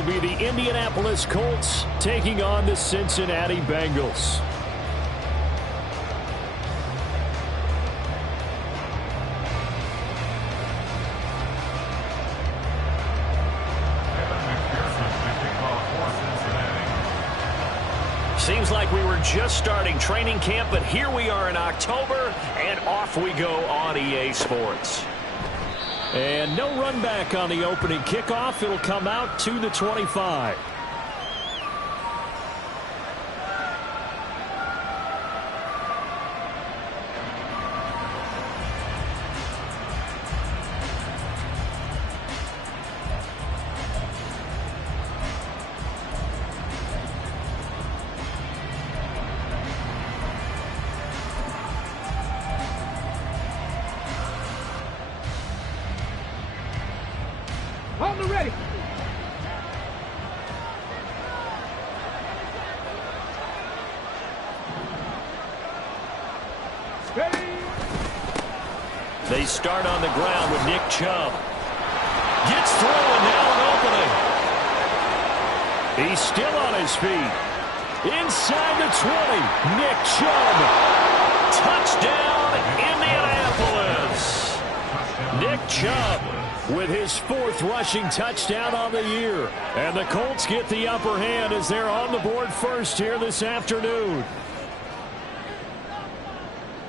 it'll be the Indianapolis Colts taking on the Cincinnati Bengals. Seems like we were just starting training camp, but here we are in October, and off we go on EA Sports. And no run back on the opening kickoff. It'll come out to the 25. On the ready. Ready. They start on the ground with Nick Chubb. Gets through and now an opening. He's still on his feet. Inside the 20. Nick Chubb. Touchdown, Indianapolis. Nick Chubb with his 4th rushing touchdown on the year. And the Colts get the upper hand as they're on the board first here this afternoon.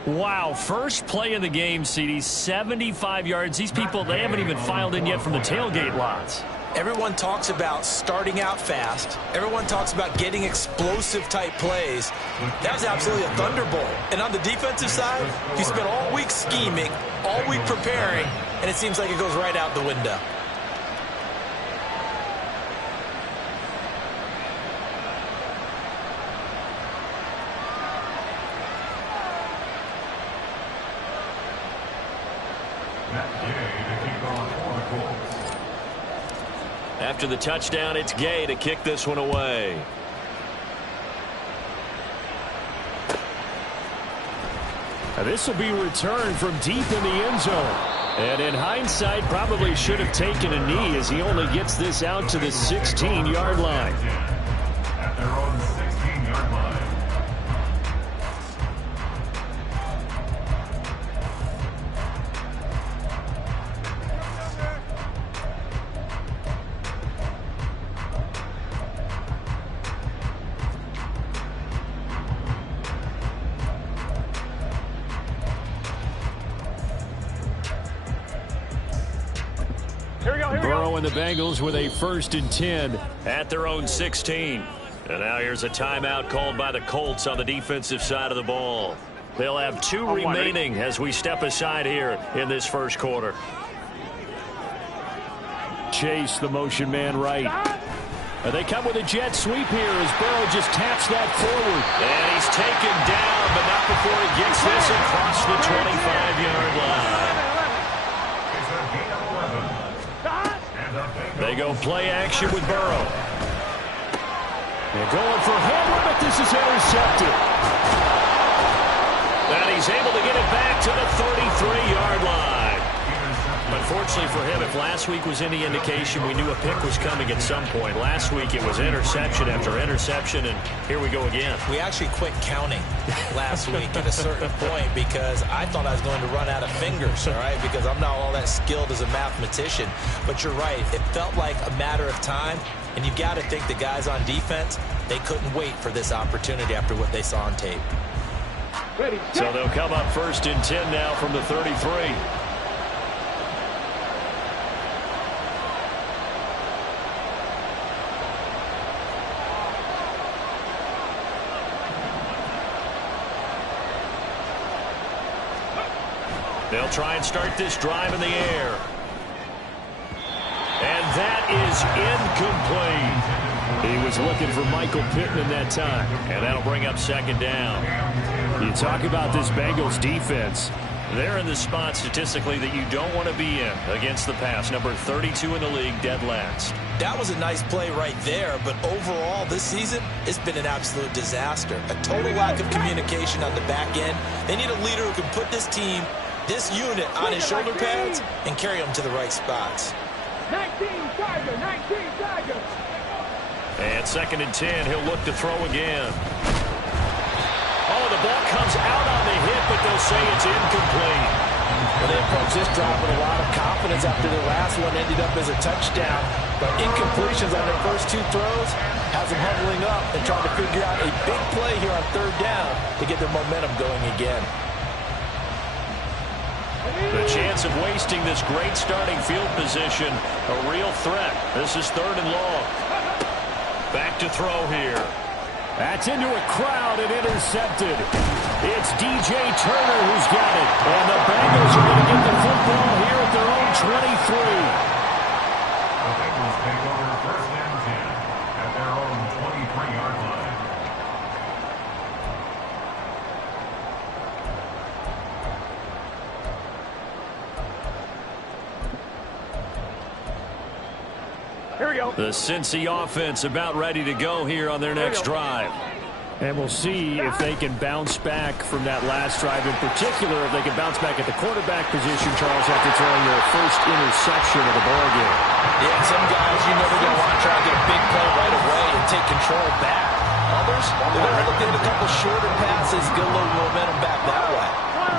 Wow, first play of the game, CD, 75 yards. These people, they haven't even filed in yet from the tailgate lots. Everyone talks about starting out fast. Everyone talks about getting explosive type plays. That was absolutely a thunderbolt. And on the defensive side, you spent all week scheming, all week preparing, and it seems like it goes right out the window. After the touchdown, it's Gay to kick this one away. This will be returned from deep in the end zone. And in hindsight, probably should have taken a knee as he only gets this out to the 16-yard line. At their own 16-yard line. Burrow and the Bengals with a 1st and 10 at their own 16. And now here's a timeout called by the Colts on the defensive side of the ball. They'll have 2 remaining as we step aside here in this first quarter. Chase, the motion man right. And they come with a jet sweep here as Burrow just taps that forward. And he's taken down, but not before he gets this across the 25-yard line. They go play action with Burrow. They're going for Hamler, but this is intercepted. And he's able to get it back to the 33-yard line. Unfortunately for him, if last week was any indication, we knew a pick was coming at some point. Last week it was interception after interception, and here we go again. We actually quit counting last week at a certain point because I thought I was going to run out of fingers, all right, because I'm not all that skilled as a mathematician. But you're right. It felt like a matter of time, and you've got to think the guys on defense, they couldn't wait for this opportunity after what they saw on tape. So they'll come up 1st and 10 now from the 33. They'll try and start this drive in the air. And that is incomplete. He was looking for Michael Pittman that time. And that'll bring up 2nd down. You talk about this Bengals defense. They're in the spot statistically that you don't want to be in against the pass. Number 32 in the league, dead last. That was a nice play right there, but overall this season, it's been an absolute disaster. A total lack of communication on the back end. They need a leader who can put this team, this unit on his shoulder pads and carry them to the right spots. 19 Tiger, 19 Tiger. And 2nd and 10, he'll look to throw again. Oh, the ball comes out on the hit, but they'll say it's incomplete. Well, they approached this drive with a lot of confidence after their last one ended up as a touchdown. But incompletions on their first 2 throws has them huddling up and trying to figure out a big play here on 3rd down to get their momentum going again. The chance of wasting this great starting field position, a real threat. This is 3rd and long. Back to throw here. That's into a crowd and intercepted. It's DJ Turner who's got it. And the Bengals are going to get the football here at their own 23. The Bengals take over 1st and 10 at their own 23-yard line. Here we go. The Cincy offense about ready to go here on their next drive. And we'll see if they can bounce back from that last drive. In particular, if they can bounce back at the quarterback position, Charles, after throwing their first interception of the ball game. Yeah, some guys, you know they're going to want to try to get a big play right away and take control back. Others, they're going to look at a couple shorter passes, get a little momentum back that way.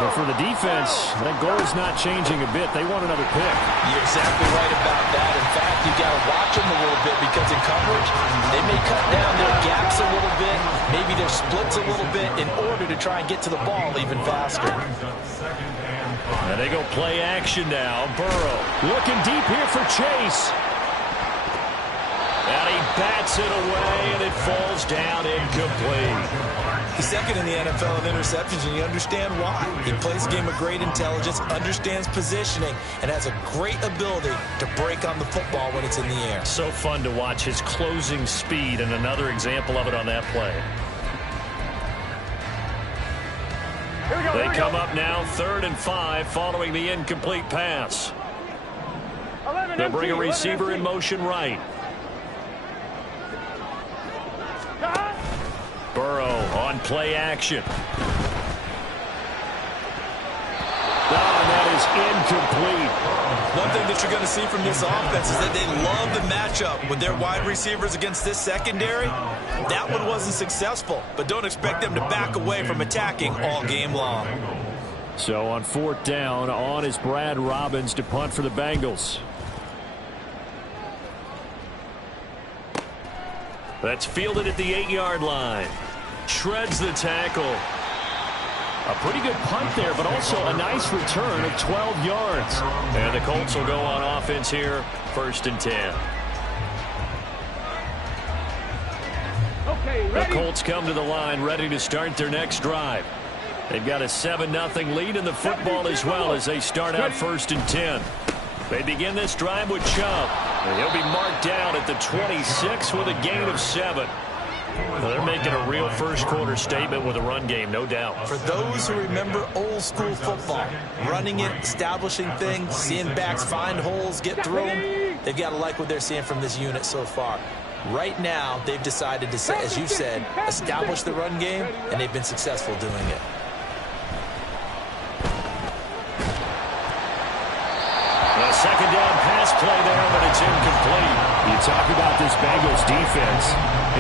But for the defense, that goal is not changing a bit. They want another pick. You're exactly right about that. In fact, you've got to watch them a little bit because in coverage, they may cut down their gaps a little bit, maybe their splits a little bit in order to try and get to the ball even faster. And they go play action now. Burrow looking deep here for Chase. And he bats it away, and it falls down incomplete. He's 2nd in the NFL in interceptions, and you understand why. He plays a game of great intelligence, understands positioning, and has a great ability to break on the football when it's in the air. So fun to watch his closing speed, and another example of it on that play. They come up now 3rd and 5 following the incomplete pass. They'll bring a receiver in motion right. Burrow on play action. And that is incomplete. One thing that you're going to see from this offense is that they love the matchup with their wide receivers against this secondary. That one wasn't successful, but don't expect them to back away from attacking all game long. So on 4th down, on is Brad Robbins to punt for the Bengals. That's fielded at the 8-yard line. Shreds the tackle. A pretty good punt there, but also a nice return of 12 yards. And the Colts will go on offense here, 1st and 10. Okay, The Colts come to the line ready to start their next drive. They've got a 7-0 lead in the football as well as they start out 1st and 10. They begin this drive with Chubb. And he'll be marked down at the 26 with a gain of 7. Well, they're making a real first-quarter statement with a run game, no doubt. For those who remember old-school football, running it, establishing things, seeing backs find holes, get through them, they've got to like what they're seeing from this unit so far. Right now, they've decided to, as you said, establish the run game, and they've been successful doing it. A 2nd down pass play there, but it's incomplete. You talk about this Bengals defense.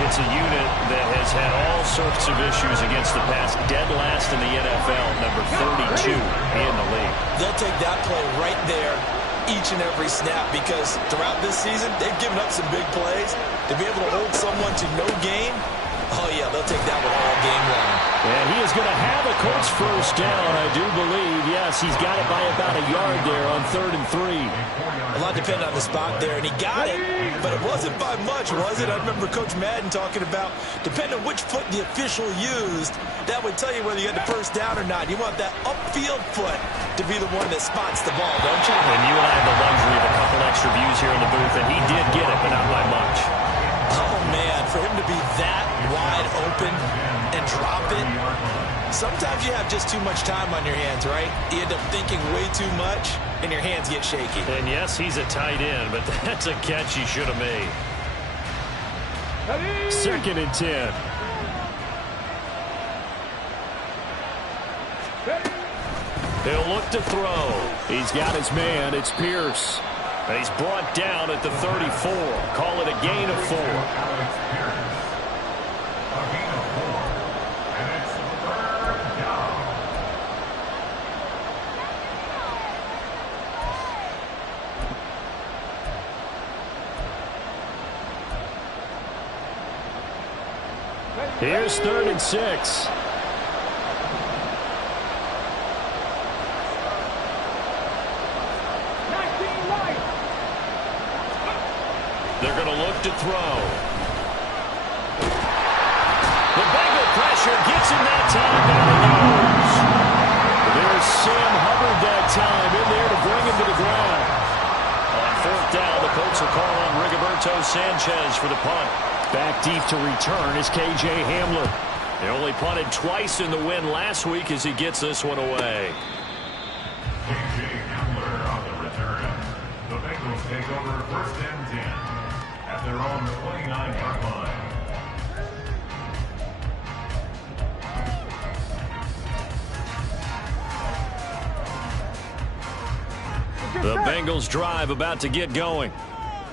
It's a unit that has had all sorts of issues against the pass. Dead last in the NFL, number 32 in the league. They'll take that play right there each and every snap because throughout this season, they've given up some big plays. To be able to hold someone to no gain, oh, yeah, they'll take that one all game long. And he is going to have a Colts 1st down, I do believe. Yes, he's got it by about a yard there on 3rd and 3. A lot depended on the spot there, and he got it, but it wasn't by much, was it? I remember Coach Madden talking about, depending on which foot the official used, that would tell you whether you had the 1st down or not. You want that upfield foot to be the one that spots the ball, don't you? And you and I have the luxury of a couple extra views here in the booth, and he did get it, but not by much. Oh, man, for him to be that wide open and drop it, sometimes you have just too much time on your hands, right? You end up thinking way too much, and your hands get shaky. And yes, he's a tight end, but that's a catch he should have made. 2nd and 10. He'll look to throw. He's got his man. It's Pierce. And he's brought down at the 34. Call it a gain of 4. Here's 3rd and 6. They're going to look to throw. The Bengal pressure gets him that time. Down he goes. There's Sam Hubbard that time in there to bring him to the ground. On 4th down, the Colts will call on Rigoberto Sanchez for the punt. Back deep to return is K.J. Hamler. They only punted twice in the win last week as he gets this one away. K.J. Hamler on the return. The Bengals take over 1st and 10 at their own 29-yard line. The Bengals drive about to get going.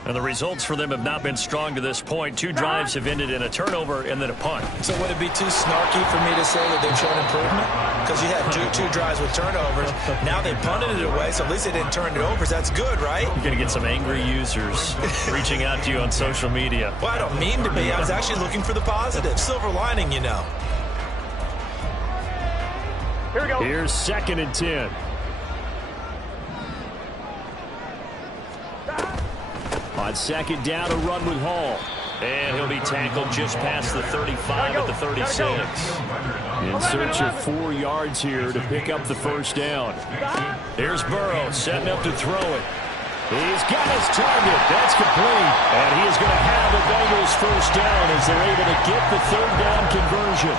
And the results for them have not been strong to this point. 2 drives have ended in a turnover and then a punt. So would it be too snarky for me to say that they've shown improvement? Because you had two drives with turnovers. Now they punted it away, so at least they didn't turn it over. So that's good, right? You're going to get some angry users reaching out to you on social media. Well, I don't mean to be. I was actually looking for the positive. Silver lining, you know. Here we go. Here's 2nd and 10. On 2nd down, a run with Hall. And he'll be tackled just past the 35 at the 36. In search of 4 yards here to pick up the 1st down. Here's Burrow setting up to throw it. He's got his target. That's complete. And he is going to have the Bengals 1st down as they're able to get the 3rd down conversion.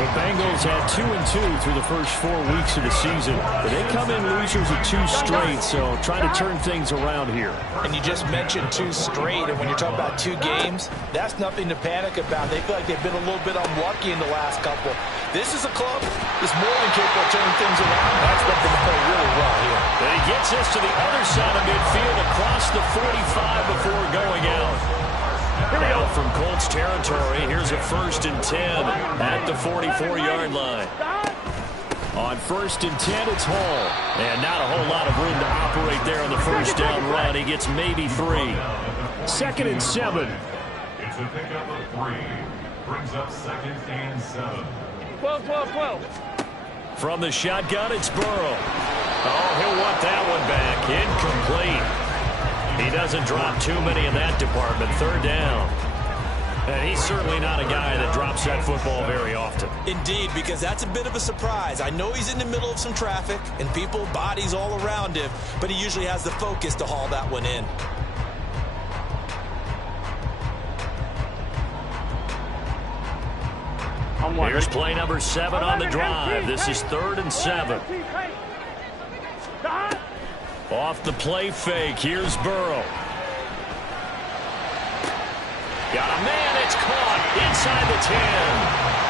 The Bengals had 2-2 through the first 4 weeks of the season, but they come in losers of 2 straight, so trying to turn things around here. And you just mentioned 2 straight, and when you're talking about 2 games, that's nothing to panic about. They feel like they've been a little bit unlucky in the last couple. This is a club that's more than capable of turning things around. I expect them to play really well here. And he gets us to the other side of midfield across the 45 before going out. Now from Colts territory, here's a 1st and 10 at the 44-yard line. On 1st and 10, it's Hall. And not a whole lot of room to operate there on the 1st down run. He gets maybe 3. 2nd and 7. It's a pickup of 3. Brings up 2nd and 7. 12. From the shotgun, it's Burrow. Oh, he'll want that one back. Incomplete. He doesn't drop too many in that department. 3rd down. And he's certainly not a guy that drops that football very often. Indeed, because that's a bit of a surprise. I know he's in the middle of some traffic and people, bodies all around him, but he usually has the focus to haul that one in. Here's play number 7 on the drive. This is 3rd and 7. Off the play fake, here's Burrow. Got a man, it's caught inside the 10.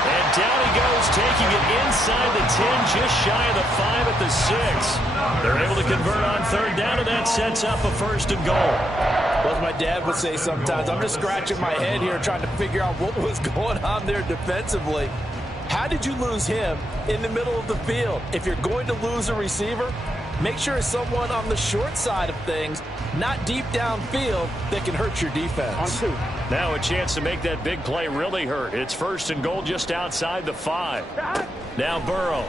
And down he goes, taking it inside the 10, just shy of the 5 at the 6. They're able to convert on 3rd down, and that sets up a 1st and goal. Well, as my dad would say sometimes, I'm just scratching my head here trying to figure out what was going on there defensively. How did you lose him in the middle of the field? If you're going to lose a receiver, make sure it's someone on the short side of things, not deep downfield, that can hurt your defense. On 2. Now a chance to make that big play really hurt. It's 1st and goal just outside the 5. Now Burrow.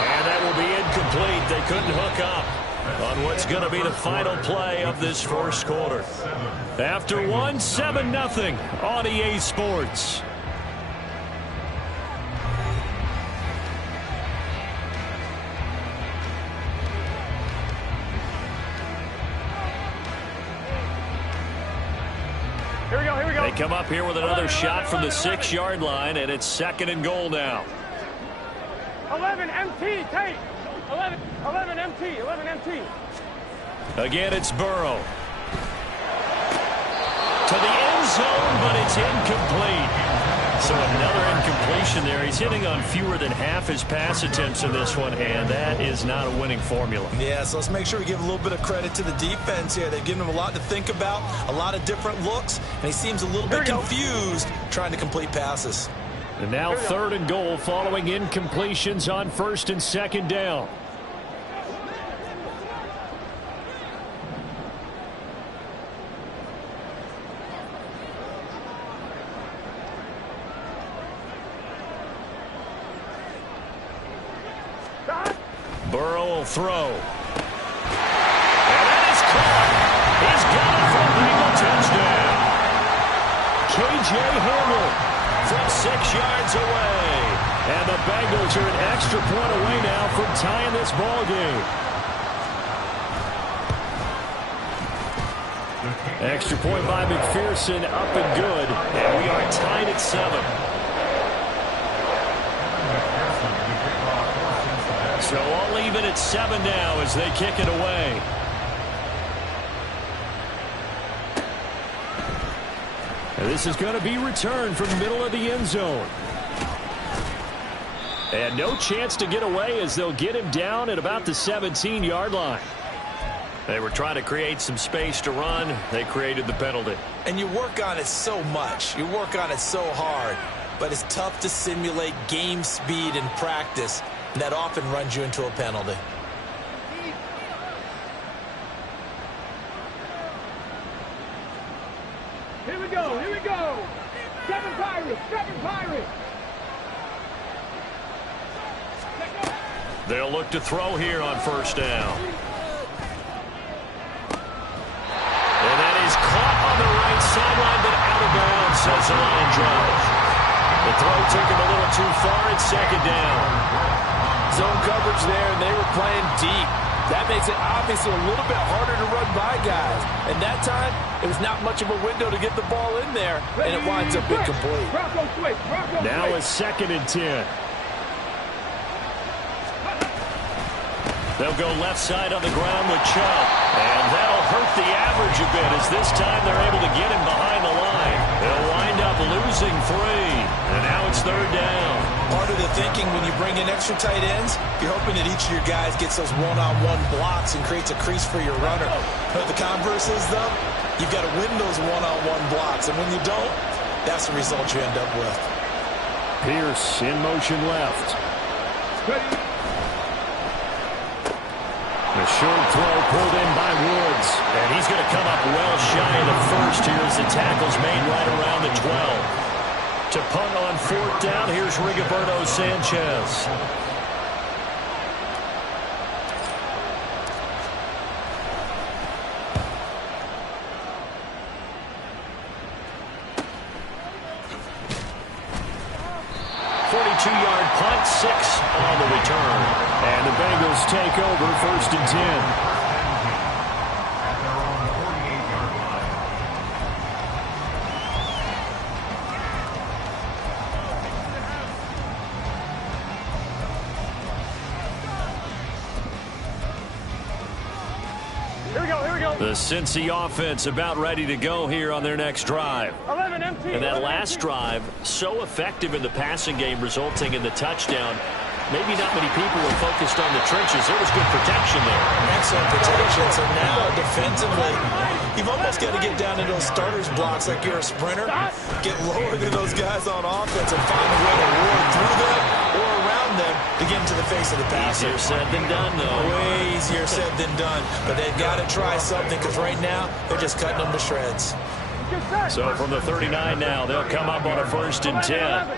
And that will be incomplete. They couldn't hook up on what's going to be the final play of this 1st quarter. After 1, 7-0 on EA Sports. Here we go. They come up here with another shot from the 6-yard line, and it's 2nd and goal now. 11 MT, Tate. 11 MT. Again, it's Burrow. To the end zone, but it's incomplete. So another incompletion there. He's hitting on fewer than half his pass attempts in this one, and that is not a winning formula. Yeah, so let's make sure we give a little bit of credit to the defense here. They've given him a lot to think about, a lot of different looks, and he seems a little bit confused trying to complete passes. And now 3rd and goal following incompletions on 1st and 2nd down. Burrow will throw. And that is caught. He's got it for a Bengal touchdown. K.J. Hamler from 6 yards away. And the Bengals are an extra point away now from tying this ball game. Extra point by McPherson, up and good. And we are tied at 7. So all even at 7 now as they kick it away. And this is going to be returned from the middle of the end zone. And no chance to get away as they'll get him down at about the 17-yard line. They were trying to create some space to run. They created the penalty. And you work on it so much. You work on it so hard. But it's tough to simulate game speed in practice. And that often runs you into a penalty. Here we go, here we go. 7 Pirates, 7 Pirates. They'll look to throw here on first down. And that is caught on the right sideline, but out of bounds, says the line drive. The throw took him a little too far at second down. Zone coverage there, and they were playing deep. That makes it obviously a little bit harder to run by guys. And that time, it was not much of a window to get the ball in there, and it winds up incomplete. Now a 2nd and 10. They'll go left side on the ground with Chubb. And that'll hurt the average a bit as this time they're able to get him behind the line. They'll wind up losing 3. And now it's 3rd down. Part of the thinking when you bring in extra tight ends, you're hoping that each of your guys gets those one-on-one blocks and creates a crease for your runner. But the converse is, though, you've got to win those one-on-one blocks. And when you don't, that's the result you end up with. Pierce in motion left. A short throw pulled in by Woods. And he's going to come up well shy of the first here as the tackle's made right around the 12. To punt on 4th down, here's Rigoberto Sanchez. Yard punt, 6 on the return. And the Bengals take over 1st and 10. At their own 48-yard line. Here we go, here we go. The Cincy offense about ready to go here on their next drive. 11 empty. And that last drive, so effective in the passing game, resulting in the touchdown. Maybe not many people were focused on the trenches. There was good protection there. Excellent protection. So now defensively, you've almost got to get down into those starters blocks like you're a sprinter. Get lower than those guys on offense and find a way to roar through them or around them to get into the face of the passer. Easier said than done, though. Way easier said than done. But they've got to try something because right now they're just cutting them to shreds. So from the 39 now, they'll come up on a 1st and 10.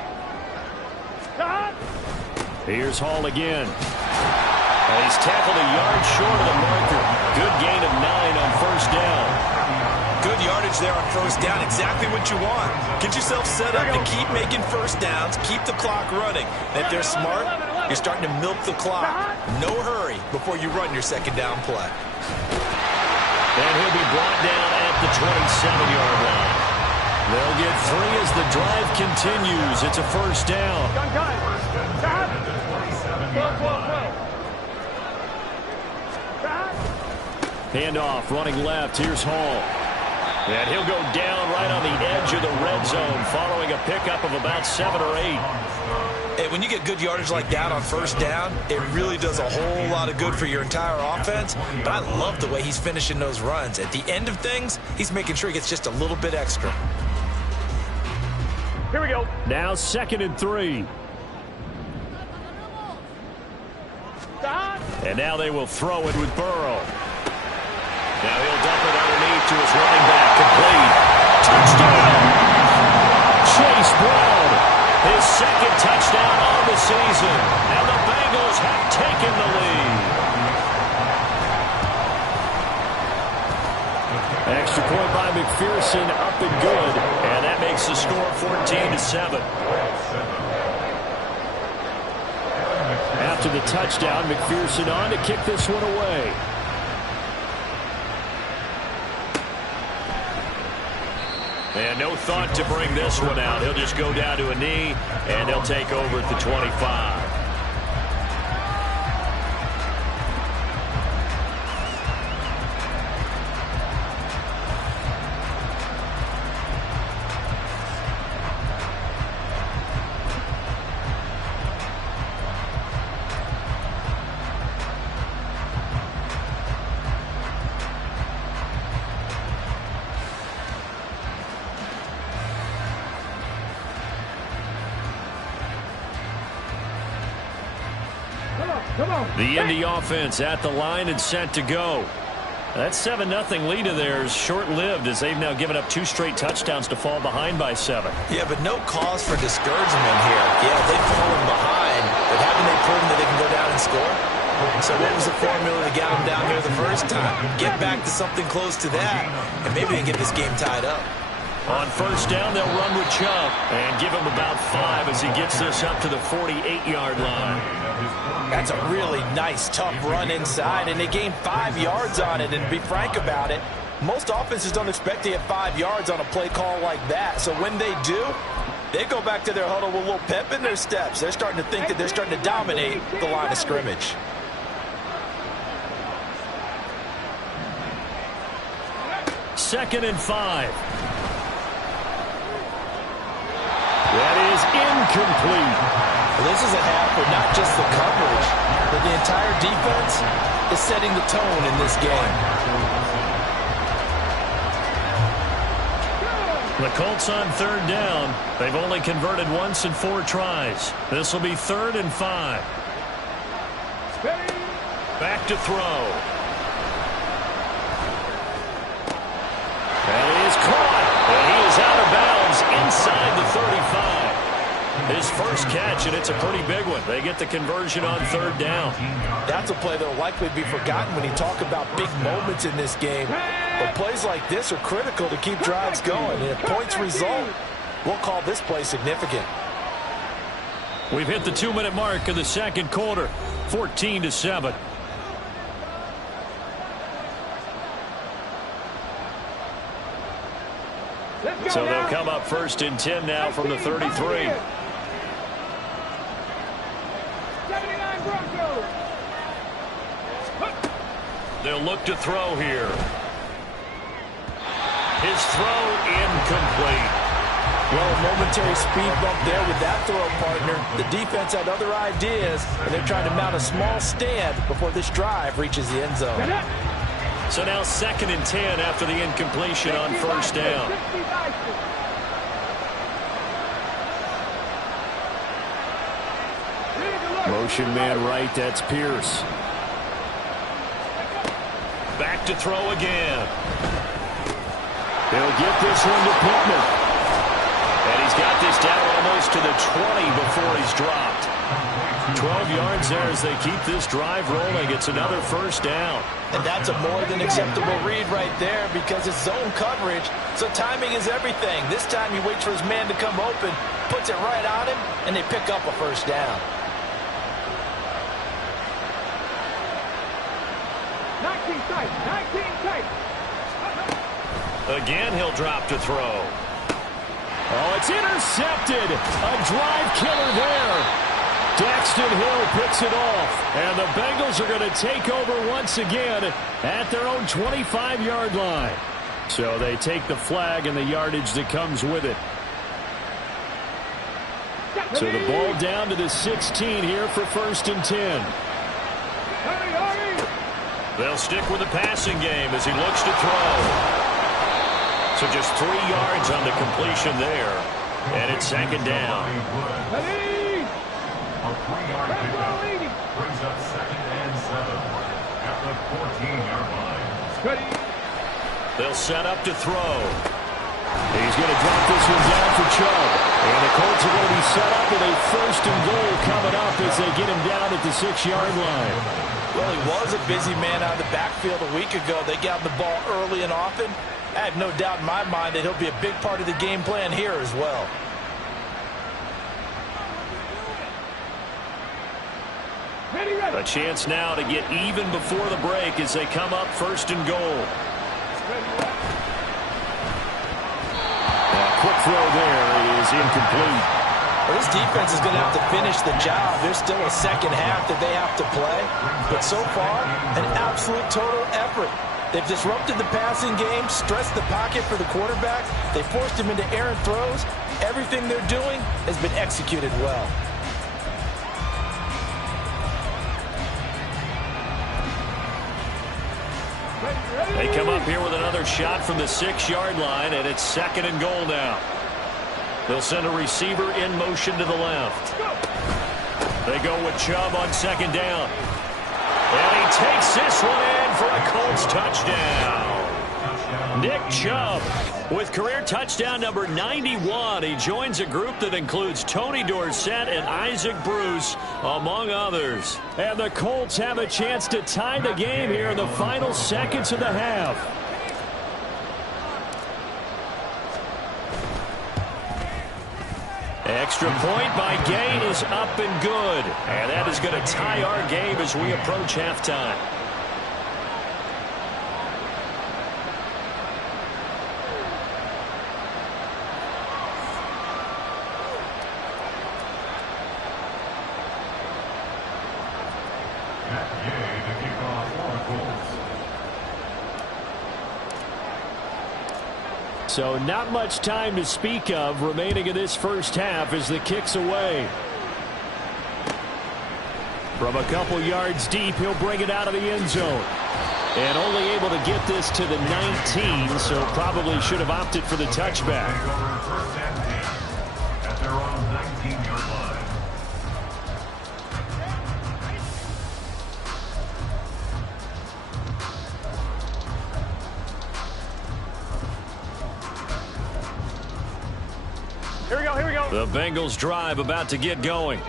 Here's Hall again. And he's tackled a yard short of the marker. Good gain of 9 on 1st down. Good yardage there on 1st down. Exactly what you want. Get yourself set up to keep making 1st downs, keep the clock running. And if they're smart, you're starting to milk the clock. No hurry before you run your 2nd down play. And he'll be brought down at the 27-yard line. They'll get 3 as the drive continues. It's a 1st down. Gun time. Stop. 12, 12, 12. Handoff running left. Here's Hall. And he'll go down right on the edge of the red zone following a pickup of about 7 or 8. Hey, when you get good yardage like that on 1st down, it really does a whole lot of good for your entire offense. But I love the way he's finishing those runs. At the end of things, he's making sure he gets just a little bit extra. Here we go. Now 2nd and 3. Stop. And now they will throw it with Burrow. Now he'll dump it underneath to his running back. Complete. Touchdown! Chase Brown. His 2nd touchdown on the season. And the Bengals have taken the lead. point by McPherson, up and good. And that makes the score 14-7. After the touchdown, McPherson on to kick this one away. And no thought to bring this one out. He'll just go down to a knee, and they'll take over at the 25. The Indy offense at the line and set to go. That 7-0 lead of theirs short-lived as they've now given up 2 straight touchdowns to fall behind by 7. Yeah, but no cause for discouragement here. Yeah, they've fallen behind, but haven't they proven that they can go down and score? So what was the formula that got them down here the first time? Get back to something close to that, and maybe they can get this game tied up. On first down, they'll run with Chubb and give him about 5 as he gets this up to the 48-yard line. That's a really nice, tough run inside, and they gained 5 yards on it. And to be frank about it, most offenses don't expect to get 5 yards on a play call like that. So when they do, they go back to their huddle with a little pep in their steps. They're starting to think that they're starting to dominate the line of scrimmage. Second and 5. That is incomplete. Well, this is a half for not just the coverage, but the entire defense is setting the tone in this game. The Colts on third down. They've only converted once in 4 tries. This will be 3rd and 5. Back to throw. And he is caught. And he is out of bounds inside the 35. His first catch, and it's a pretty big one. They get the conversion on third down. That's a play that will likely be forgotten when you talk about big moments in this game. But plays like this are critical to keep drives going. And if points result, we'll call this play significant. We've hit the 2-minute mark of the second quarter, 14-7. So they'll come up 1st and 10 now from the 33. They'll look to throw here. His throw incomplete. Well, a momentary speed bump there with that throw, partner. The defense had other ideas, and they're trying to mount a small stand before this drive reaches the end zone. So now 2nd and 10 after the incompletion on first down. Motion man right, that's Pierce. Back to throw again. They'll get this one to Pittman. And he's got this down almost to the 20 before he's dropped. 12 yards there as they keep this drive rolling. It's another first down. And that's a more than acceptable read right there because it's zone coverage, so timing is everything. This time he waits for his man to come open, puts it right on him, and they pick up a first down. 19 tight, 19 tight. Again, he'll drop to throw. Oh, it's intercepted. A drive killer there. Daxton Hill picks it off. And the Bengals are going to take over once again at their own 25-yard line. So they take the flag and the yardage that comes with it. So the ball down to the 16 here for 1st and 10. They'll stick with the passing game as he looks to throw. So just 3 yards on the completion there. And it's 2nd down. A 3-yard pickup brings up 2nd and 7 at the 14-yard line. They'll set up to throw. He's going to drop this one down for Chubb. And the Colts are going to be set up with a 1st and goal coming up as they get him down at the 6-yard line. Well, he was a busy man out of the backfield a week ago. They got him the ball early and often. I have no doubt in my mind that he'll be a big part of the game plan here as well. A chance now to get even before the break as they come up first and goal. A quick throw there is incomplete. Well, this defense is going to have to finish the job. There's still a second half that they have to play. But so far, an absolute total effort. They've disrupted the passing game, stressed the pocket for the quarterback. They forced him into errant throws. Everything they're doing has been executed well. They come up here with another shot from the 6-yard line, and it's second and goal now. They'll send a receiver in motion to the left. They go with Chubb on second down. And he takes this one in for a Colts touchdown. Nick Chubb with career touchdown number 91. He joins a group that includes Tony Dorsett and Isaac Bruce, among others. And the Colts have a chance to tie the game here in the final seconds of the half. Extra point by Gay is up and good. And that is going to tie our game as we approach halftime. So not much time to speak of remaining in this first half as the kick's away. From a couple yards deep, he'll bring it out of the end zone. And only able to get this to the 19, so probably should have opted for the touchback. At their own 19-yard line. The Bengals drive about to get going.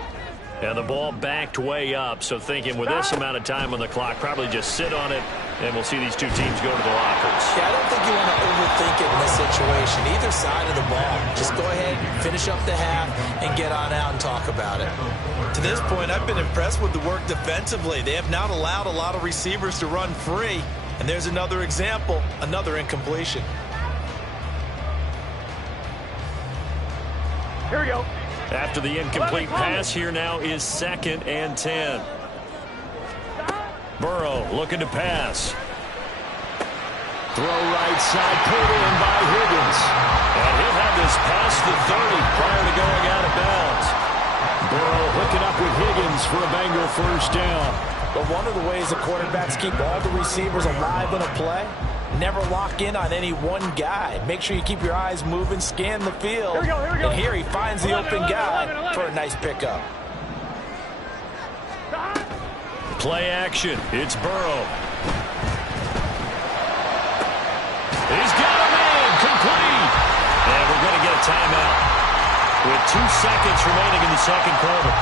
And the ball backed way up, so thinking with this amount of time on the clock, probably just sit on it, and we'll see these two teams go to the lockers. Yeah, I don't think you want to overthink it in this situation. Either side of the ball. Just go ahead, finish up the half, and get on out and talk about it. To this point, I've been impressed with the work defensively. They have not allowed a lot of receivers to run free. And there's another example, another incompletion. Here we go. After the incomplete pass, here now is 2nd and 10. Burrow looking to pass. Throw right side, pulled in by Higgins. And he'll have this past the 30 prior to going out of bounds. Burrow hooking up with Higgins for a Bengal first down. But one of the ways the quarterbacks keep all the receivers alive in a play, never lock in on any one guy. Make sure you keep your eyes moving, scan the field. Here we go, here we go. And here he finds the open guy for a nice pickup. Play action. It's Burrow. He's got a man. Complete. And we're going to get a timeout with 2 seconds remaining in the second quarter.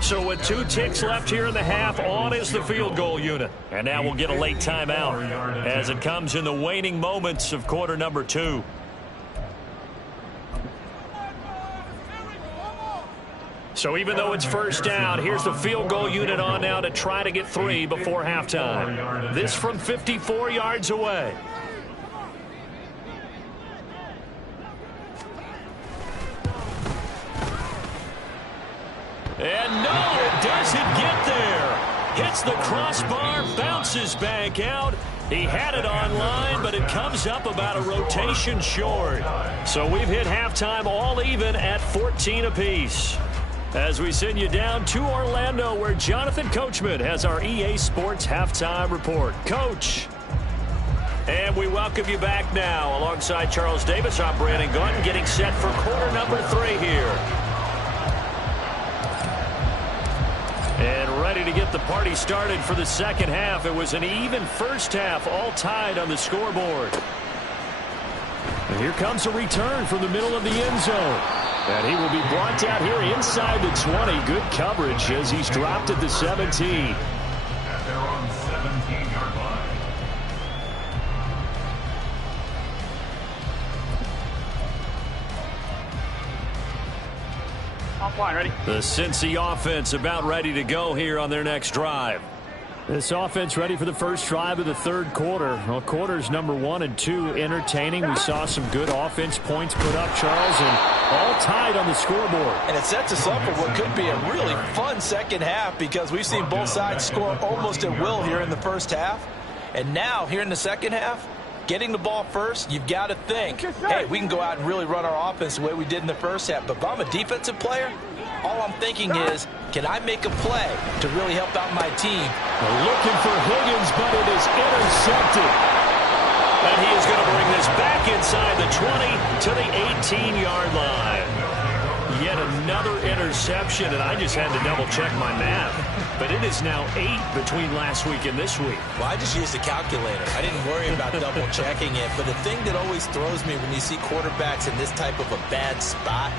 So with 2 ticks left here in the half, on is the field goal unit. And now we'll get a late timeout as it comes in the waning moments of quarter number 2. So even though it's first down, here's the field goal unit on now to try to get 3 before halftime. This from 54 yards away. And no, it doesn't get there. Hits the crossbar, bounces back out. He had it on line, but it comes up about a rotation short. So we've hit halftime all even at 14 apiece. As we send you down to Orlando, where Jonathan Coachman has our EA Sports Halftime Report. Coach. And we welcome you back now. Alongside Charles Davis, I'm Brandon Gunn, getting set for quarter number 3 here. And ready ready to get the party started for the second half. It was an even first half, all tied on the scoreboard. And here comes a return from the middle of the end zone. And he will be brought down here inside the 20. Good coverage as he's dropped at the 17. At their own 17-yard line. Ready? The Cincy offense about ready to go here on their next drive. This offense ready for the first drive of the third quarter. Well, quarters number 1 and 2 entertaining. We saw some good offense points put up, Charles, and all tied on the scoreboard. And it sets us up for what could be a really fun second half because we've seen both sides score almost at will here in the first half. And now, here in the second half, getting the ball first, you've got to think, hey, we can go out and really run our offense the way we did in the first half. But if I'm a defensive player, all I'm thinking is, can I make a play to really help out my team? We're looking for Higgins, but it is intercepted. And he is going to bring this back inside the 20 to the 18-yard line. Yet another interception, and I just had to double-check my math. But it is now 8 between last week and this week. Well, I just used a calculator. I didn't worry about double-checking it. But the thing that always throws me when you see quarterbacks in this type of a bad spot,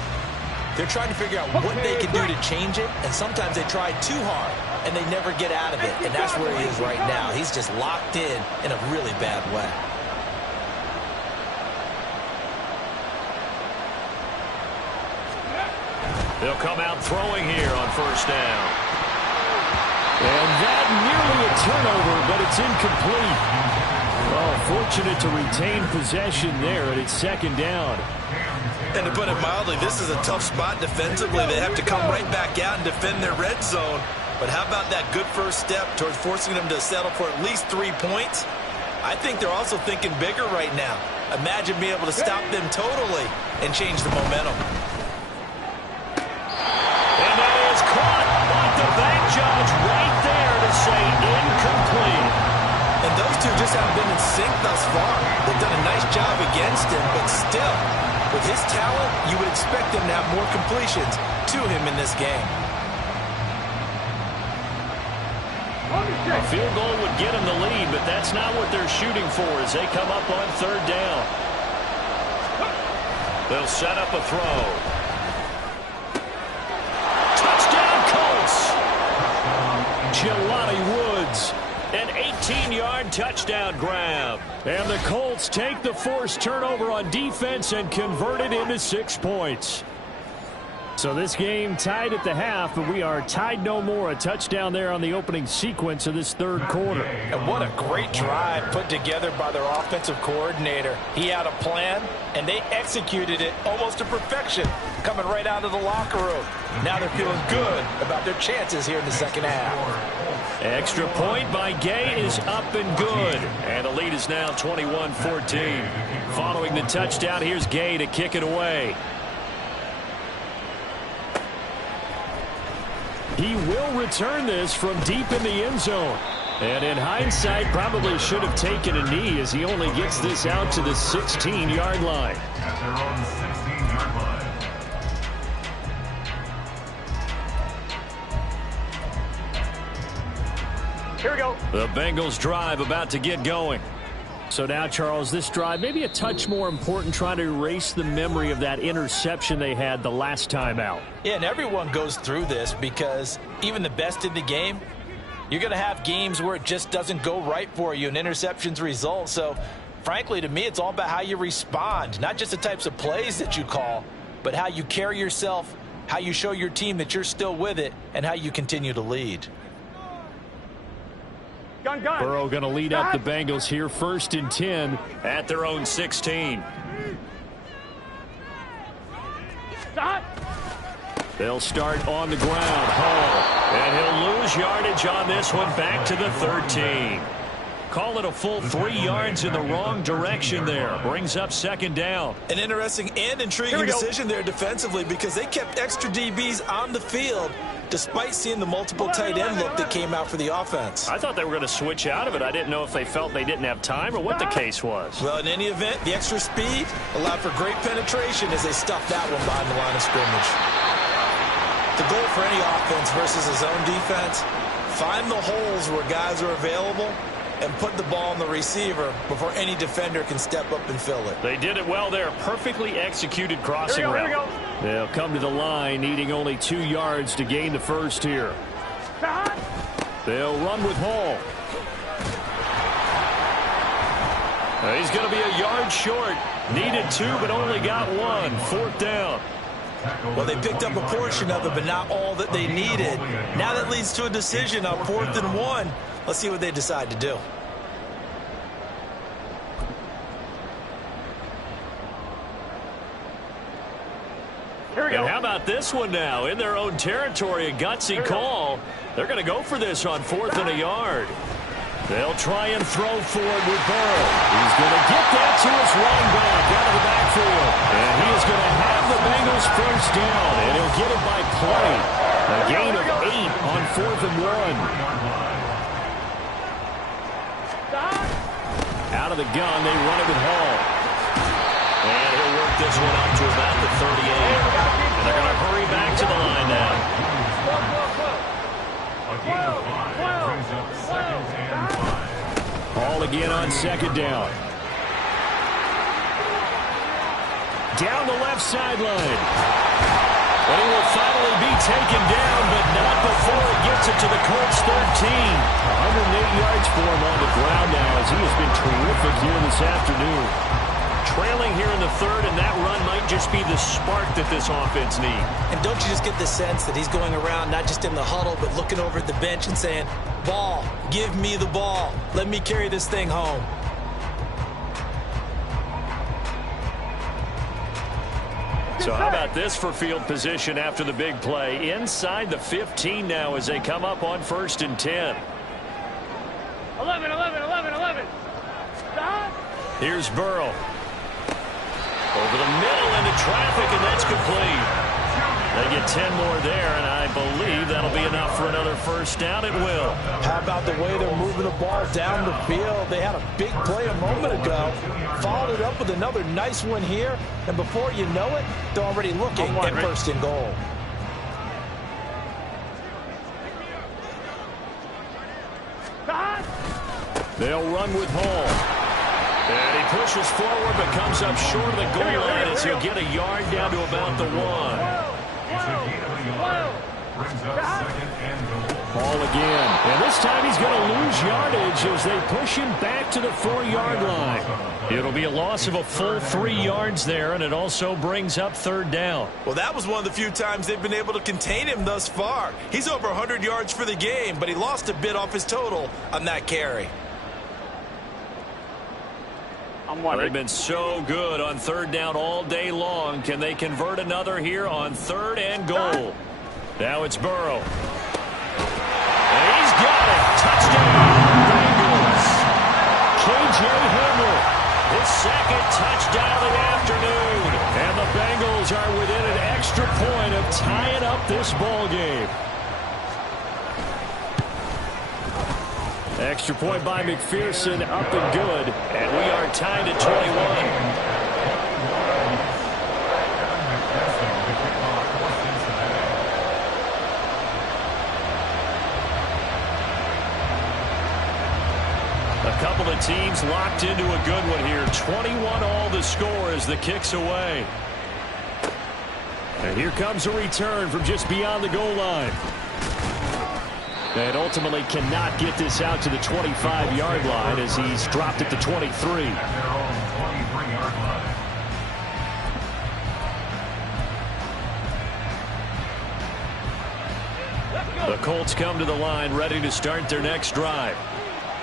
they're trying to figure out what they can do to change it, and sometimes they try too hard, and they never get out of it. And that's where he is right now. He's just locked in a really bad way. They'll come out throwing here on first down. And that nearly a turnover, but it's incomplete. Oh, fortunate to retain possession there, and it's second down. And to put it mildly, this is a tough spot defensively. They have to come right back out and defend their red zone. But how about that good first step towards forcing them to settle for at least 3 points? I think they're also thinking bigger right now. Imagine being able to stop them totally and change the momentum. And that is caught, but the bank judge right there to say incomplete. And those two just haven't been in sync thus far. They've done a nice job against him, but still, with his talent, you would expect him to have more completions to him in this game. A field goal would get them the lead, but that's not what they're shooting for as they come up on third down. They'll set up a throw. Touchdown, Colts! Jelani Woods. An 18-yard touchdown grab. And the Colts take the forced turnover on defense and convert it into 6 points. So this game tied at the half, but we are tied no more. A touchdown there on the opening sequence of this third quarter. And what a great drive put together by their offensive coordinator. He had a plan, and they executed it almost to perfection, coming right out of the locker room. Now they're feeling good about their chances here in the second half. Extra point by Gay is up and good. And the lead is now 21-14. Following the touchdown, here's Gay to kick it away. He will return this from deep in the end zone. And in hindsight, probably should have taken a knee as he only gets this out to the 16-yard line. At their own 16-yard line. Here we go. The Bengals drive about to get going. So now, Charles, this drive maybe a touch more important, trying to erase the memory of that interception they had the last time out. Yeah, and everyone goes through this because even the best in the game, you're going to have games where it just doesn't go right for you and interceptions result. So, frankly, to me, it's all about how you respond, not just the types of plays that you call, but how you carry yourself, how you show your team that you're still with it, and how you continue to lead. Gun. Burrow going to lead up the Bengals here, 1st and 10 at their own 16. Stop. They'll start on the ground. Hall. And he'll lose yardage on this one, back to the 13. Call it a full 3 yards in the wrong direction there. Brings up second down. An interesting and intriguing decision there defensively because they kept extra DBs on the field despite seeing the multiple tight end look that came out for the offense. I thought they were going to switch out of it. I didn't know if they felt they didn't have time or what the case was. Well, in any event, the extra speed allowed for great penetration as they stuffed that one behind the line of scrimmage. The goal for any offense versus a zone defense, Find the holes where guys are available and put the ball on the receiver before any defender can step up and fill it. They did it well there. Perfectly executed crossing route. They'll come to the line needing only 2 yards to gain the first here. They'll run with Hall. He's going to be a yard short. Needed 2, but only got 1. 4th down. Well, they picked up a portion of it, but not all that they needed. Now that leads to a decision on 4th and 1. Let's see what they decide to do. And how about this one now? In their own territory, a gutsy call. They're going to go for this on 4th and a yard. They'll try and throw for it with Burrow. He's going to get that to his running back out of the backfield. And he is going to have the Bengals first down, and he'll get it by play. A gain of 8 on 4th and 1. Out of the gun, they run it with Hall. And he'll work this one up to about the 38. And they're going to hurry back to the line now. Hall again on 2nd down. Down the left sideline. And he will finally be taken down, but not before it gets it to the Colts 13. 108 yards for him on the ground now as he has been terrific here this afternoon. Trailing here in the 3rd, and that run might just be the spark that this offense needs. And don't you just get the sense that he's going around not just in the huddle, but looking over at the bench and saying, ball, give me the ball. Let me carry this thing home. So how about this for field position after the big play? Inside the 15 now as they come up on 1st and 10. 11, 11, 11, 11. Stop. Here's Burrow. Over the middle into traffic, and that's complete. They get 10 more there, and I believe that'll be enough for another first down. It will. How about the way they're moving the ball down the field? They had a big play a moment ago, followed it up with another nice one here, and before you know it, they're already looking at 1st and goal. They'll run with Hall. And he pushes forward but comes up short of the goal line as he'll get a yard down to about the 1. Hall again. And this time he's going to lose yardage as they push him back to the 4-yard line. It'll be a loss of a full 3 yards there, and it also brings up 3rd down. Well, that was one of the few times they've been able to contain him thus far. He's over 100 yards for the game, but he lost a bit off his total on that carry. They've been so good on 3rd down all day long. Can they convert another here on 3rd and goal? Now it's Burrow. And he's got it. Touchdown, Bengals. K.J. Hamler, his 2nd touchdown of the afternoon. And the Bengals are within an extra point of tying up this ball game. Extra point by McPherson, up and good. And we are tied at 21. A couple of teams locked into a good one here. 21 all the score as the kick's away. And here comes a return from just beyond the goal line. And ultimately cannot get this out to the 25-yard line as he's dropped at the 23. The Colts come to the line ready to start their next drive.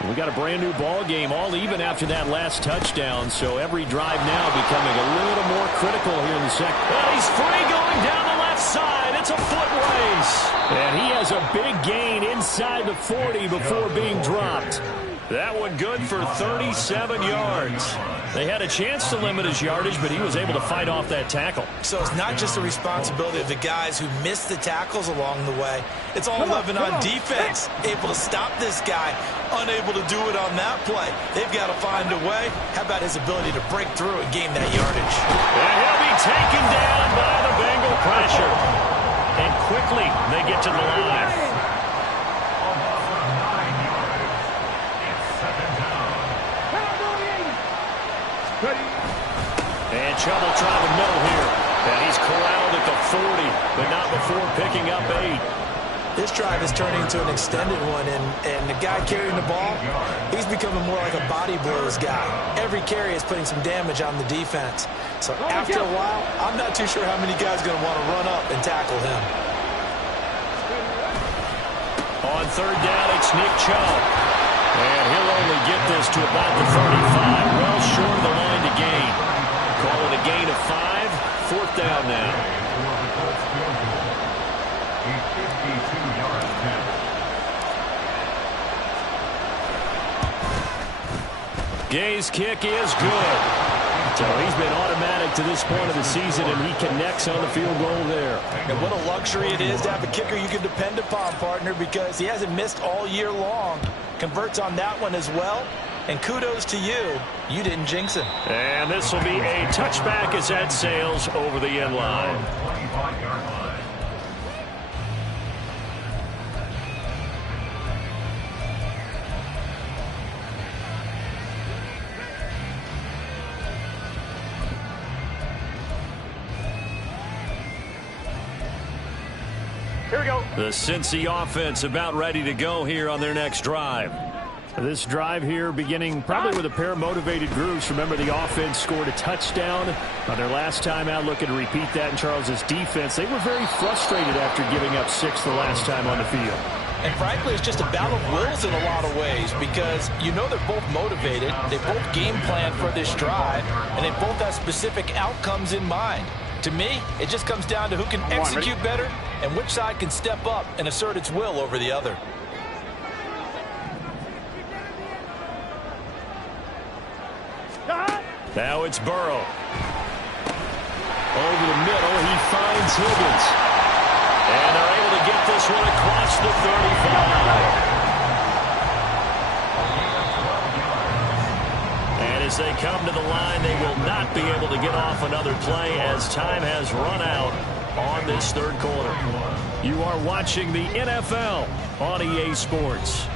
We got a brand new ball game, all even after that last touchdown, so every drive now becoming a little more critical here in the second. And he's free going down the left side. It's a foot race. And he has a big gain inside the 40 before being dropped. That one good for 37 yards. They had a chance to limit his yardage, but he was able to fight off that tackle. So it's not just the responsibility of the guys who missed the tackles along the way. It's all 11 on defense, able to stop this guy, unable to do it on that play. They've got to find a way. How about his ability to break through and gain that yardage? And he'll be taken down by the Bengal pressure. And quickly they get to the line. And Chubb will try to mill here. And he's corralled at the 40, but not before picking up 8. This drive is turning into an extended one, and the guy carrying the ball, he's becoming more like a body blows guy. Every carry is putting some damage on the defense. So after a while, I'm not too sure how many guys are going to want to run up and tackle him. On third down, it's Nick Chubb. And he'll only get this to about the 35, well short of the line to gain. Call it a gain of 5, fourth down now. Gay's kick is good. So he's been automatic to this point of the season, and he connects on the field goal there. And what a luxury it is to have a kicker you can depend upon, partner, because he hasn't missed all year long. Converts on that one as well. And kudos to you. You didn't jinx him. And this will be a touchback as that sails over the end line. Here we go. The Cincy offense about ready to go here on their next drive. This drive here beginning probably with a pair of motivated groups. Remember, the offense scored a touchdown on their last time out, looking to repeat that in Charles's defense. They were very frustrated after giving up 6 the last time on the field. And frankly, it's just a battle of wills in a lot of ways, because you know they're both motivated, they both game plan for this drive, and they both have specific outcomes in mind. To me, it just comes down to who can execute better and which side can step up and assert its will over the other. Now it's Burrow. Over the middle, he finds Higgins. And they're able to get this one across the 35. And as they come to the line, they will not be able to get off another play as time has run out on this third quarter. You are watching the NFL on EA Sports.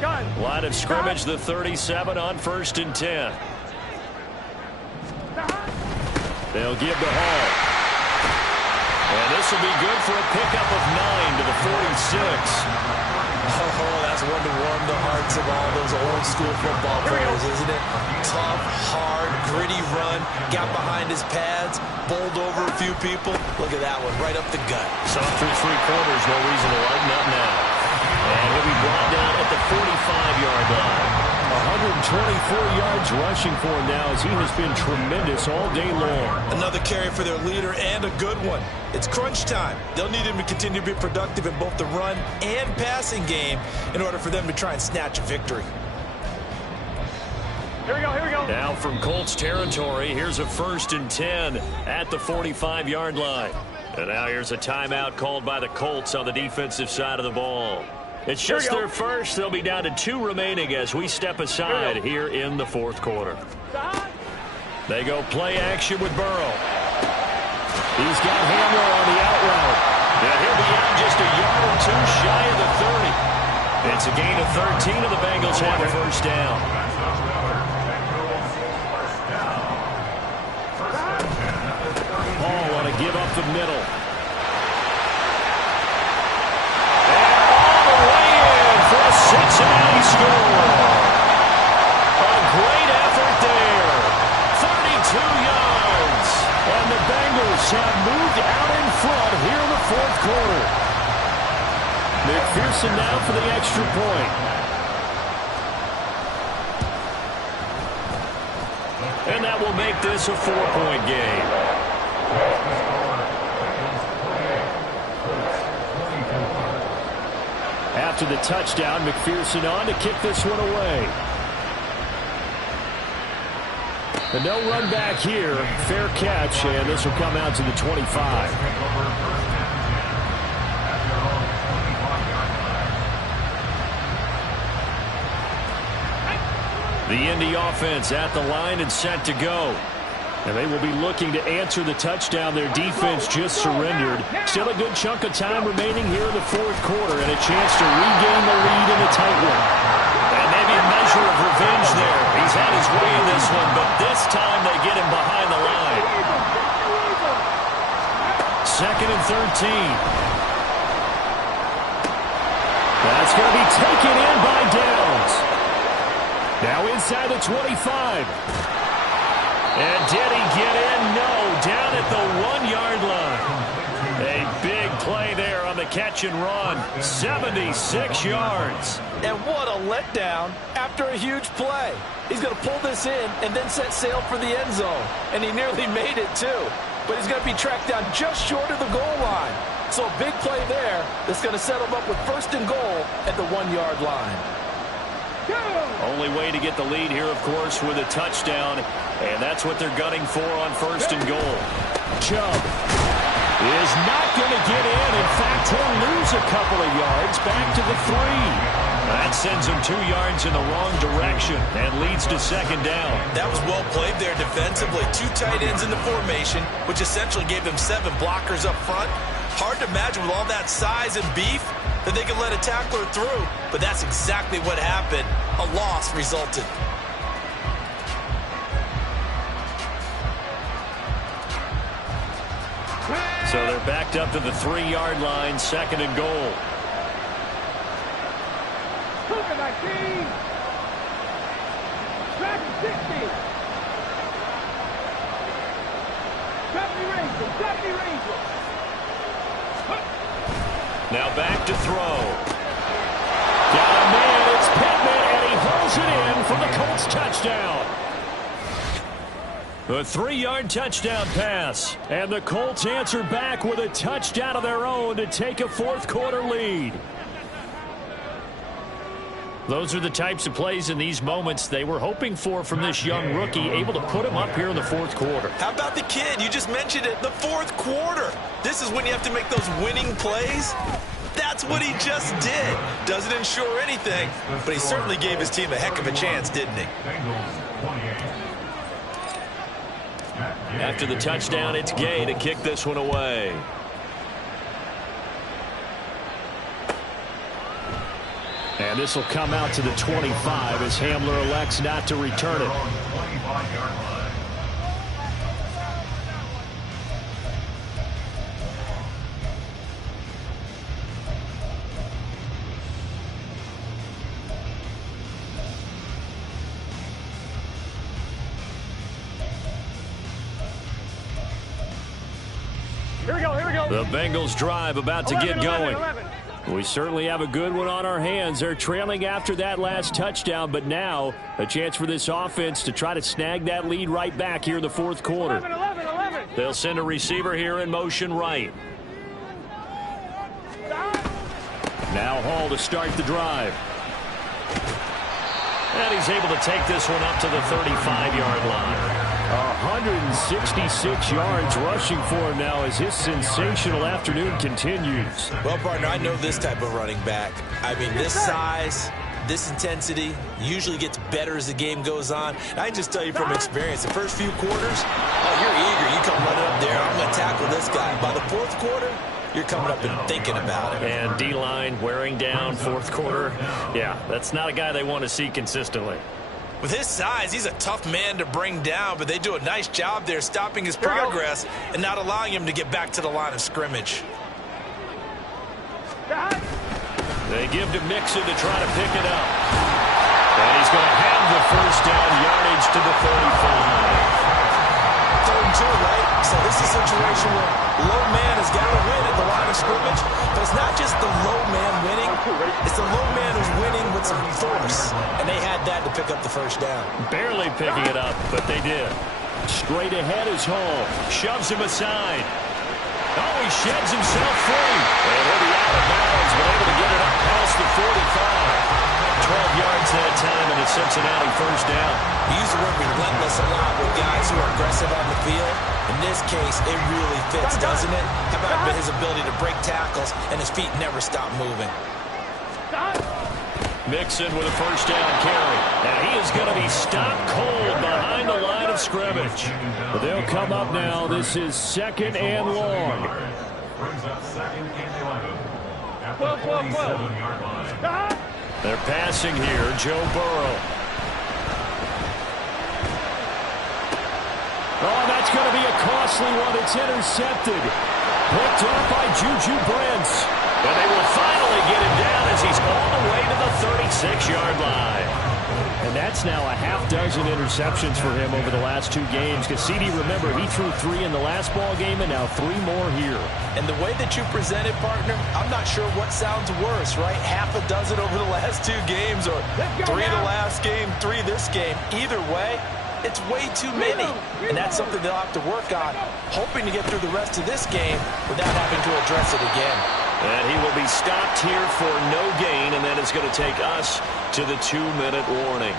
Gun. Line of scrimmage, the 37 on 1st and 10. They'll give to Hall. And this will be good for a pickup of 9 to the 46. Oh, that's one to warm the hearts of all those old school football players, isn't it? Tough, hard, gritty run, got behind his pads, bowled over a few people. Look at that one, right up the gut. So through 3 quarters, no reason to lighten up now. And he'll be brought down at the 45-yard line. 124 yards rushing for him now, as he has been tremendous all day long. Another carry for their leader, and a good one. It's crunch time. They'll need him to continue to be productive in both the run and passing game in order for them to try and snatch a victory. Here we go. Now from Colts territory, here's a 1st and 10 at the 45-yard line. And now here's a timeout called by the Colts on the defensive side of the ball. It's just their first. They'll be down to 2 remaining as we step aside here in the 4th quarter. They go play action with Burrow. He's got Hamler on the out route. And he'll be out just a yard or 2 shy of the 30. It's a gain of 13, and the Bengals have a first down. Hall want to give up the middle. Cincinnati score. A great effort there. 32 yards. And the Bengals have moved out in front here in the 4th quarter. McPherson now for the extra point. And that will make this a 4-point game. After the touchdown, McPherson on to kick this one away. And no run back here. Fair catch, and this will come out to the 25. The Indy offense at the line and set to go. And they will be looking to answer the touchdown their defense just surrendered. Still a good chunk of time remaining here in the fourth quarter and a chance to regain the lead in a tight one. And maybe a measure of revenge there. He's had his way in this one, but this time they get him behind the line. 2nd and 13. That's going to be taken in by Downs. Now inside the 25. And did he get in? No, down at the 1-yard line. A big play there on the catch and run. 76 yards. And what a letdown after a huge play. He's going to pull this in and then set sail for the end zone. And he nearly made it too. But he's going to be tracked down just short of the goal line. So a big play there that's going to set him up with 1st and goal at the 1-yard line. Only way to get the lead here, of course, with a touchdown. And that's what they're gunning for on 1st and goal. Chubb is not going to get in. In fact, he'll lose a couple of yards back to the 3. That sends him 2 yards in the wrong direction and leads to 2nd down. That was well played there defensively. 2 tight ends in the formation, which essentially gave them 7 blockers up front. Hard to imagine with all that size and beef that they could let a tackler through, but that's exactly what happened. A loss resulted. So they're backed up to the 3-yard line, 2nd and goal. Cougar 19. Track 60. 70 Rangers. Now back to throw. Got a man, it's Pittman, and he hauls it in for the Colts touchdown. A 3-yard touchdown pass. And the Colts answer back with a touchdown of their own to take a fourth-quarter lead. Those are the types of plays in these moments they were hoping for from this young rookie, able to put him up here in the fourth quarter. How about the kid? You just mentioned it, the fourth quarter. This is when you have to make those winning plays. That's what he just did. Doesn't ensure anything, but he certainly gave his team a heck of a chance, didn't he? After the touchdown, it's Gay to kick this one away. And this will come out to the 25 as Hamler elects not to return it. Here we go. The Bengals drive about to get going. 11. We certainly have a good one on our hands. They're trailing after that last touchdown, but now a chance for this offense to try to snag that lead right back here in the fourth quarter. 11. They'll send a receiver here in motion right. Now Hall to start the drive. And he's able to take this one up to the 35-yard line. 166 yards rushing for him now as his sensational afternoon continues. Well, partner, I know this type of running back. I mean, this size, this intensity usually gets better as the game goes on. And I can just tell you from experience, the first few quarters, oh, you're eager. You come running up there, I'm going to tackle this guy. By the fourth quarter, you're coming up and thinking about it. And D-line wearing down fourth quarter. Yeah, that's not a guy they want to see consistently. With his size, he's a tough man to bring down, but they do a nice job there stopping his progress and not allowing him to get back to the line of scrimmage. They give to Mixon to try to pick it up. And he's going to have the first down, yardage to the 35. 3rd and 2, right? So this is a situation where low man has got to win at the line of scrimmage, but it's not just the low man winning, it's the low man who's winning with some force, and they had that to pick up the first down. Barely picking it up, but they did. Straight ahead is Hall. Shoves him aside. Oh, he sheds himself free. And he'll be out of bounds, but able to get it up past the 45. 12 yards that time, and it's Cincinnati first down. We use the word relentless a lot with guys who are aggressive on the field. In this case, it really fits, doesn't it? How about his ability to break tackles and his feet never stop moving? Mixon with a first down carry. And he is going to be stopped cold behind the line of scrimmage. But they'll come up now. This is 2nd and long. Brings up 2nd and 11 at the 47-yard line. They're passing here. Joe Burrow. Oh, that's going to be a costly one. It's intercepted. Picked off by Juju Brents. And they will finally get him down as he's all the way to the 36-yard line. And that's now a half dozen interceptions for him over the last 2 games. Because CD, remember, he threw 3 in the last ball game and now 3 more here. And the way that you presented, partner, I'm not sure what sounds worse, right? Half a dozen over the last 2 games or 3 the last game, 3 this game. Either way, it's way too many. And that's something they'll have to work on, hoping to get through the rest of this game without having to address it again. And he will be stopped here for no gain, and that is going to take us to the 2-minute warning.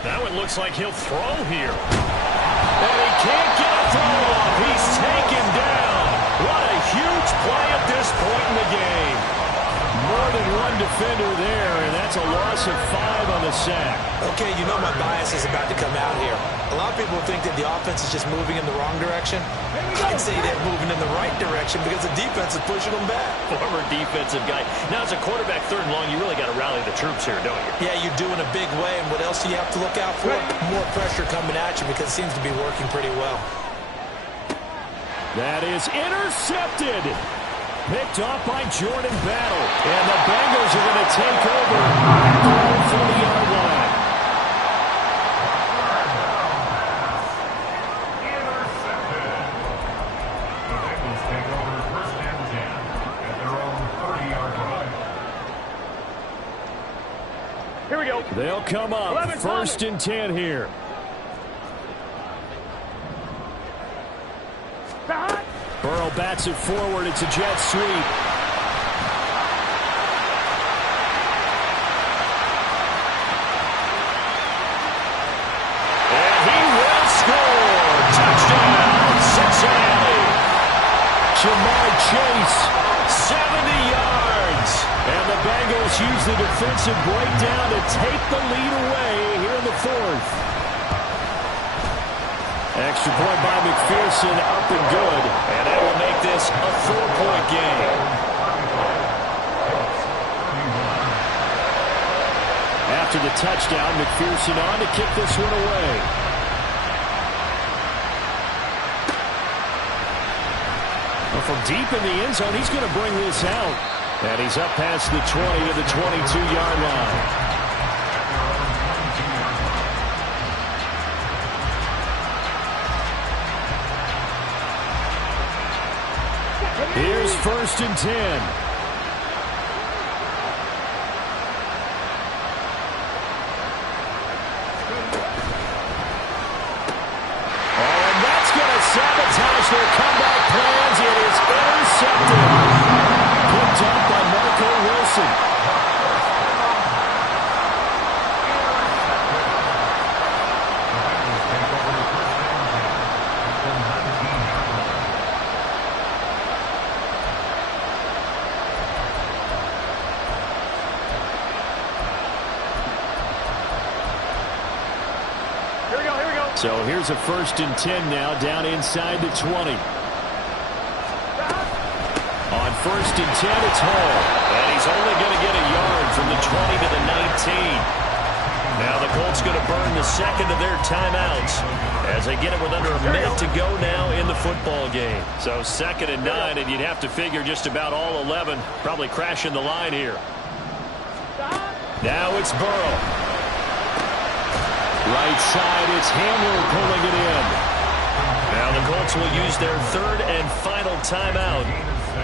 Now it looks like he'll throw here. And he can't get a throw off. He's taken down. What a huge play at this point in the game. More than one defender there, and that's a loss of 5 on the sack. Okay, you know my bias is about to come out here. A lot of people think that the offense is just moving in the wrong direction. I'd say they're moving in the right direction because the defense is pushing them back. Former defensive guy. Now, as a quarterback 3rd and long, you really got to rally the troops here, don't you? Yeah, you do in a big way. And what else do you have to look out for? More pressure coming at you because it seems to be working pretty well. That is intercepted. Picked off by Jordan Battle. And the Bengals are going to take over at the 40-yard line. Intercepted. The Bengals take over 1st and 10 at their own 30-yard line. Here we go. They'll come up 1st and 10 here. Burrow bats it forward. It's a jet sweep. And he will score. Touchdown, Cincinnati. Jamar Chase, 70 yards. And the Bengals use the defensive breakdown to take the lead away here in the 4th. Extra point by McPherson, up and good. And that will make this a 4-point game. After the touchdown, McPherson on to kick this one away. Well, from deep in the end zone, he's going to bring this out. And he's up past the 20 to the 22-yard line. Here's 1st and 10. And that's going to sabotage their comeback plans. It is intercepted. Picked up by Marco Wilson. So here's a 1st and 10 now, down inside the 20. On 1st and 10, it's Hall. And he's only going to get a yard from the 20 to the 19. Now the Colts going to burn the 2nd of their timeouts as they get it with under a minute to go now in the football game. So 2nd and 9, and you'd have to figure just about all 11 probably crashing the line here. Now it's Burrow. Right side, it's Hamler pulling it in. Now the Colts will use their 3rd and final timeout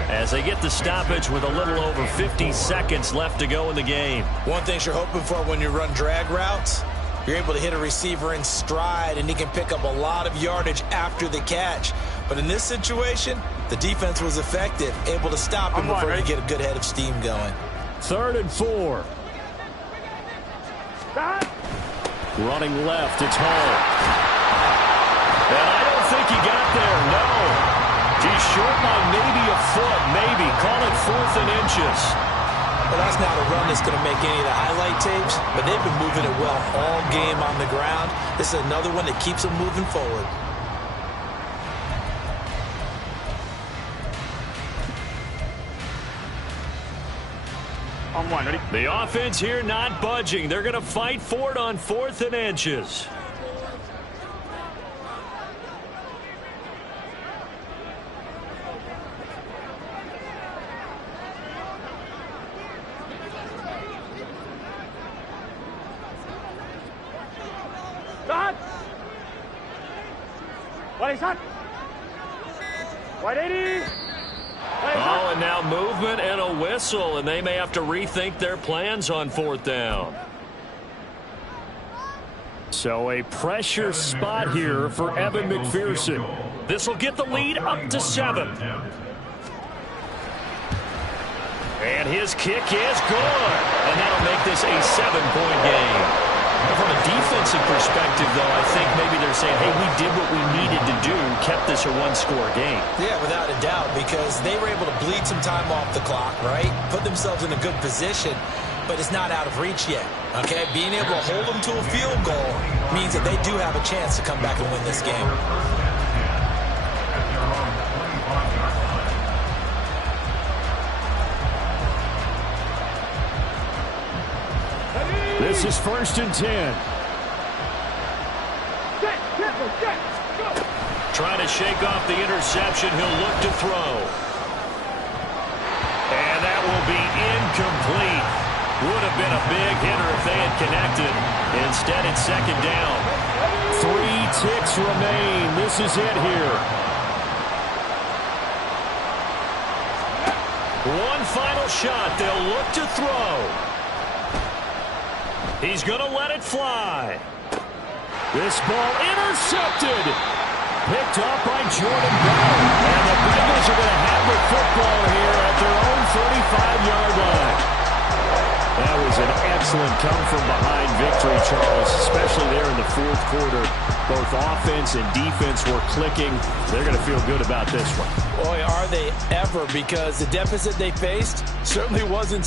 as they get the stoppage with a little over 50 seconds left to go in the game. One thing you're hoping for when you run drag routes, you're able to hit a receiver in stride, and he can pick up a lot of yardage after the catch. But in this situation, the defense was effective, able to stop him before he get a good head of steam going. 3rd and 4. Running left, it's Hall. And I don't think he got there, no. He's short by maybe a foot, maybe. Call it 4th and inches. Well, that's not a run that's going to make any of the highlight tapes, but they've been moving it well all game on the ground. This is another one that keeps them moving forward. On one, ready? The offense here not budging. They're going to fight for it on 4th and inches. Hot. 180. Oh, and now movement and a whistle, and they may have to rethink their plans on 4th down. So a pressure spot here for Evan McPherson. This will get the lead up to 7. And his kick is good. And that'll make this a 7-point game. From a defensive perspective, though, I think maybe they're saying, hey, we did what we needed to do, kept this a 1-score game. Yeah, without a doubt, because they were able to bleed some time off the clock, right? Put themselves in a good position, but it's not out of reach yet, okay? Being able to hold them to a field goal means that they do have a chance to come back and win this game. This is 1st and 10. Go. Trying to shake off the interception. He'll look to throw. And that will be incomplete. Would have been a big hitter if they had connected. Instead, it's 2nd down. 3 ticks remain. This is it here. One final shot. They'll look to throw. He's going to let it fly. This ball intercepted. Picked up by Jordan Bell. And the Bengals are going to have the football here at their own 35-yard line. That was an excellent come-from-behind victory, Charles, especially there in the 4th quarter. Both offense and defense were clicking. They're going to feel good about this one. Boy, are they ever, because the deficit they faced certainly wasn't